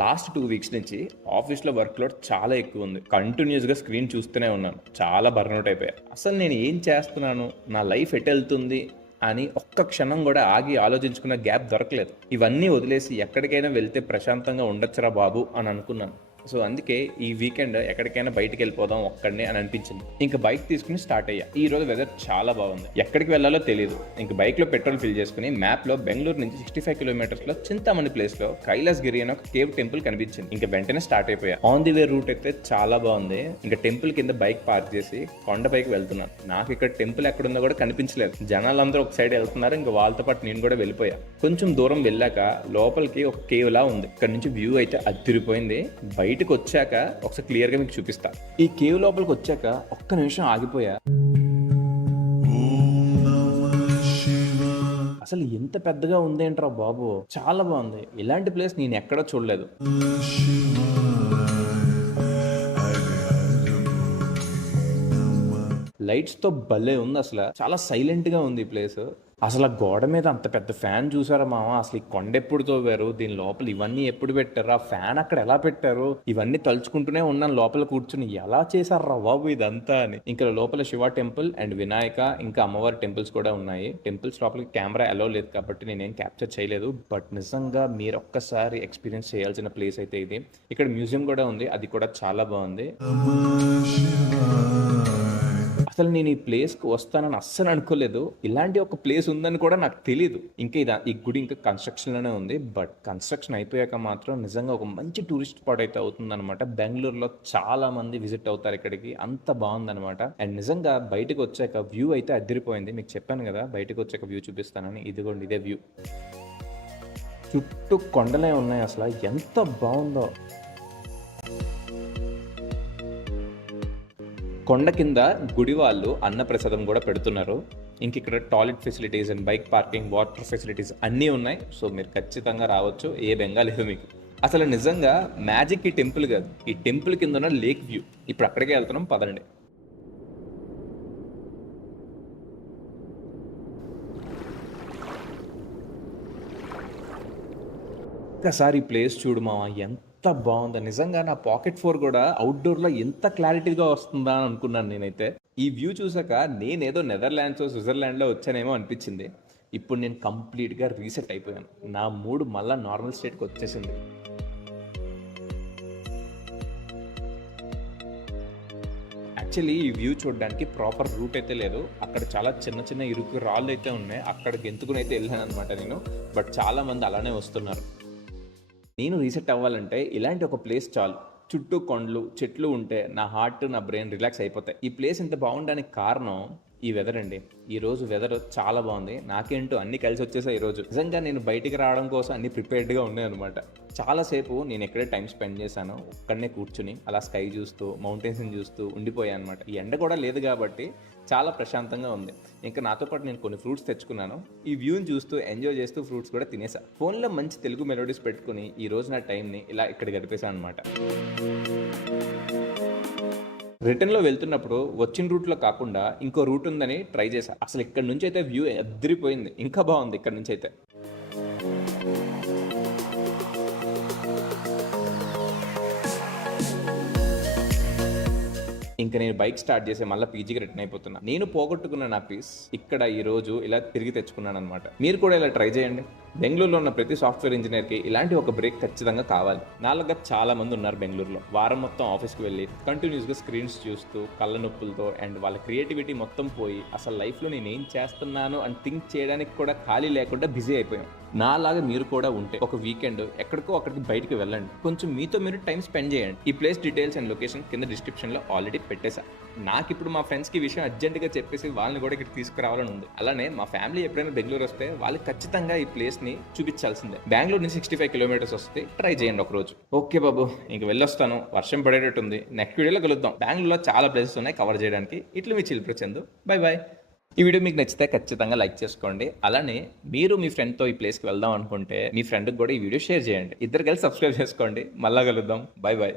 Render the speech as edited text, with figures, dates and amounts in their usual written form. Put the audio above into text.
Last 2 weeks నుంచి ఆఫీస్లో work load చాలా ఎక్కువ ఉంది. కంటిన్యూస్గా స్క్రీన్ చూస్తూనే ఉన్నాను. చాలా బర్న్అవుట్ అయిపోయా. అసలు నేను ఏం చేస్తున్నాను, నా లైఫ్ ఎటు వెళ్తుంది అని ఒక్క క్షణం కూడా ఆగి ఆలోచించుకున్న గ్యాప్ దొరకలేదు. ఇవన్నీ వదిలేసి ఎక్కడికైనా వెళ్తే ప్రశాంతంగా ఉండొచ్చురా బాబు అని అనుకున్నాను. సో అందుకే ఈ వీకెండ్ ఎక్కడికైనా బయటికి వెళ్ళిపోదాం ఒక్కడనే అని అనిపించింది. ఇంకా బైక్ తీసుకుని స్టార్ట్ అయ్యా. ఈ రోజు వెదర్ చాలా బాగుంది. ఎక్కడికి వెళ్ళాలో తెలియదు. ఇంక బైక్ లో పెట్రోల్ ఫిల్ చేసుకుని మ్యాప్ లో బెంగళూరు నుంచి 65 కిలోమీటర్స్ లో చింతామణి ప్లేస్ లో కైలాసగిరి అనే ఒక కేవ్ టెంపుల్ కనిపించింది. ఇంకా వెంటనే స్టార్ట్ అయిపోయా. ఆన్ ది వే రూట్ అయితే చాలా బాగుంది. ఇంకా టెంపుల్ కింద బైక్ పార్క్ చేసి కొండపైకి వెళ్తున్నాను. నాకు ఇక్కడ టెంపుల్ ఎక్కడుందో కూడా కనిపించలేదు. జనాలందరూ ఒక సైడ్ వెళ్తున్నారు. ఇంకా వాళ్ళతో పాటు నేను కూడా వెళ్ళిపోయా. కొంచెం దూరం వెళ్ళాక లోపలికి ఒక కేవ్ లా ఉంది. ఇక్కడ నుంచి వ్యూ అయితే అదిరిపోయింది. బయటకు వచ్చాక ఒకసారి క్లియర్ గా మీకు చూపిస్తా. ఈ కేవ్ లోపలికి వచ్చాక ఒక్క నిమిషం ఆగిపోయా. అసలు ఎంత పెద్దగా ఉందేంట్రా బాబు, చాలా బాగుంది. ఇలాంటి ప్లేస్ నేను ఎక్కడా చూడలేదు. లైట్స్ తో భలే ఉంది. అసలు చాలా సైలెంట్ గా ఉంది ఈ ప్లేస్. అసలు గోడ మీద అంత పెద్ద ఫ్యాన్ చూసారా మామ? అసలు ఈ కొండ ఎప్పుడు తోవారు, దీని లోపల ఇవన్నీ ఎప్పుడు పెట్టారు, ఆ ఫ్యాన్ అక్కడ ఎలా పెట్టారు, ఇవన్నీ తలుచుకుంటూనే ఉన్నాను లోపల కూర్చుని. ఎలా చేశారా బాబు ఇదంతా అని. ఇంకా లోపల శివ టెంపుల్ అండ్ వినాయక ఇంకా అమ్మవారి టెంపుల్స్ కూడా ఉన్నాయి. టెంపుల్స్ లోపలికి కెమెరా అలౌ లేదు కాబట్టి నేనేం క్యాప్చర్ చేయలేదు. బట్ నిజంగా మీరు ఒక్కసారి ఎక్స్పీరియన్స్ చేయాల్సిన ప్లేస్ అయితే ఇది. ఇక్కడ మ్యూజియం కూడా ఉంది, అది కూడా చాలా బాగుంది. అసలు నేను ఈ ప్లేస్కి వస్తానని అస్సలు అనుకోలేదు. ఇలాంటి ఒక ప్లేస్ ఉందని కూడా నాకు తెలీదు. ఇంకా ఈ గుడి ఇంకా కన్స్ట్రక్షన్లోనే ఉంది. బట్ కన్స్ట్రక్షన్ అయిపోయాక మాత్రం నిజంగా ఒక మంచి టూరిస్ట్ స్పాట్ అయితే అవుతుందన్నమాట. బెంగళూరులో చాలా మంది విజిట్ అవుతారు ఇక్కడికి. అంత బాగుందన్నమాట. అండ్ నిజంగా బయటకు వచ్చాక వ్యూ అయితే అదిరిపోయింది. మీకు చెప్పాను కదా బయటకు వచ్చాక వ్యూ చూపిస్తానని. ఇదిగోండి ఇదే వ్యూ. చుట్టూ కొండలే ఉన్నాయి. అసలు ఎంత బాగుందో. కొండ కింద గుడి వాళ్ళు అన్నప్రసాదం కూడా పెడుతున్నారు. ఇంక ఇక్కడ toilet facilities and bike parking, water facilities అన్నీ ఉన్నాయి. సో మీరు ఖచ్చితంగా రావచ్చు, ఏ బెంగా లేదు మీకు. అసలు నిజంగా మ్యాజిక్ ఈ టెంపుల్ కాదు, ఈ టెంపుల్ కింద ఉన్న లేక్ వ్యూ. ఇప్పుడు అక్కడికే వెళ్తున్నాం, పదండి. ఒక్కసారి ఈ ప్లేస్ చూడు మావా, ఎంత బాగుందో. నిజంగా నా పాకెట్ 4 కూడా అవుట్డోర్లో ఎంత క్లారిటీగా వస్తుందా అని అనుకున్నాను నేనైతే. ఈ వ్యూ చూసాక నేనేదో నెదర్లాండ్స్ స్విట్జర్లాండ్లో వచ్చానేమో అనిపించింది. ఇప్పుడు నేను కంప్లీట్గా రీసెట్ అయిపోయాను. నా మూడ్ మళ్ళీ నార్మల్ స్టేట్కి వచ్చేసింది. యాక్చువల్లీ ఈ వ్యూ చూడడానికి ప్రాపర్ రూట్ అయితే లేదు. అక్కడ చాలా చిన్న చిన్న ఇరుకు రాళ్ళు అయితే ఉన్నాయి. అక్కడికి ఎంతుకుని అయితే వెళ్ళాను అనమాట నేను. బట్ చాలా మంది అలానే వస్తున్నారు. నేను రీసెట్ అవ్వాలంటే ఇలాంటి ఒక ప్లేస్ చాలు. చుట్టూ కొండలు, చెట్లు ఉంటే నా హార్ట్, నా బ్రెయిన్ రిలాక్స్ అయిపోతాయి. ఈ ప్లేస్ ఇంత బాగుండడానికి కారణం ఈ వెదర్ అండి. ఈరోజు వెదర్ చాలా బాగుంది. నాకేంటో అన్ని కలిసి వచ్చేసాయి ఈరోజు. నిజంగా నేను బయటికి రావడం కోసం అన్ని ప్రిపేర్డ్గా ఉన్నాయి అనమాట. చాలాసేపు నేను ఎక్కడే టైం స్పెండ్ చేశాను. ఒక్కడనే కూర్చుని అలా స్కై చూస్తూ, మౌంటైన్స్ని చూస్తూ ఉండిపోయాను అనమాట. ఈ ఎండ కూడా లేదు కాబట్టి చాలా ప్రశాంతంగా ఉంది. ఇంకా నాతో పాటు నేను కొన్ని ఫ్రూట్స్ తెచ్చుకున్నాను. ఈ వ్యూని చూస్తూ ఎంజాయ్ చేస్తూ ఫ్రూట్స్ కూడా తినేసా. ఫోన్లో మంచి తెలుగు మెలోడీస్ పెట్టుకుని ఈ రోజు నా టైంని ఇలా ఇక్కడ గడిపేశాను అనమాట. రిటర్న్లో వెళ్తున్నప్పుడు వచ్చిన రూట్లో కాకుండా ఇంకో రూట్ ఉందని ట్రై చేశా. అసలు ఇక్కడ నుంచి అయితే వ్యూ అదిరిపోయింది. ఇంకా బాగుంది ఇక్కడ నుంచి అయితే. ఇంకా నేను బైక్ స్టార్ట్ చేసి మళ్ళీ పీజీకి రిటర్న్ అయిపోతున్నా. నేను పోగొట్టుకున్న నా పీస్ ఇక్కడ ఈ రోజు ఇలా తిరిగి తెచ్చుకున్నాను అనమాట. మీరు కూడా ఇలా ట్రై చేయండి. బెంగళూరులో ఉన్న ప్రతి సాఫ్ట్వేర్ ఇంజనీర్కి ఇలాంటి ఒక బ్రేక్ ఖచ్చితంగా కావాలి. నాలుగా చాలా మంది ఉన్నారు బెంగళూరులో. వారం మొత్తం ఆఫీస్కి వెళ్ళి కంటిన్యూస్గా స్క్రీన్స్ చూస్తూ కళ్ళ నొప్పులతో అండ్ వాళ్ళ క్రియేటివిటీ మొత్తం పోయి అసలు లైఫ్లో నేను ఏం చేస్తున్నాను అని థింక్ చేయడానికి కూడా ఖాళీ లేకుండా బిజీ అయిపోయాం. నాలాగా మీరు కూడా ఉంటే ఒక వీకెండ్ ఎక్కడికో అక్కడికి బయటకు వెళ్ళండి. కొంచెం మీతో మీరు టైం స్పెండ్ చేయండి. ఈ ప్లేస్ డీటెయిల్స్ అండ్ లొకేషన్ కింద డిస్క్రిప్షన్లో ఆల్రెడీ పెట్టేశా. నాకు ఇప్పుడు మా ఫ్రెండ్స్కి విషయం అర్జెంటుగా చెప్పేసి వాళ్ళని కూడా ఇక్కడ తీసుకురావాలని ఉంది. అలానే మా ఫ్యామిలీ ఎప్పుడైనా బెంగళూరు వస్తే వాళ్ళకి ఖచ్చితంగా ఈ ప్లేస్ని చూపించాల్సిందే. బెంగళూరు నుంచి 65 కిలోమీటర్స్ వస్తే ట్రై చేయండి ఒక రోజు. ఓకే బాబు, ఇంక వెళ్ళొస్తాను. వర్షం పడేటట్టుంది. నెక్స్ట్ వీడియోలో కలుద్దాం. బెంగళూరులో చాలా ప్లేసెస్ ఉన్నాయి కవర్ చేయడానికి. ఇట్లు మీ చిల్ప్ర చందు. Bye bye. ఈ వీడియో మీకు నచ్చితే ఖచ్చితంగా లైక్ చేసుకోండి. అలానే మీరు మీ ఫ్రెండ్తో ఈ ప్లేస్కి వెళ్దాం అనుకుంటే మీ ఫ్రెండ్కి కూడా ఈ వీడియో షేర్ చేయండి. ఇద్దరు కలిసి సబ్స్క్రైబ్ చేసుకోండి. మళ్ళా కలుద్దాం. Bye bye.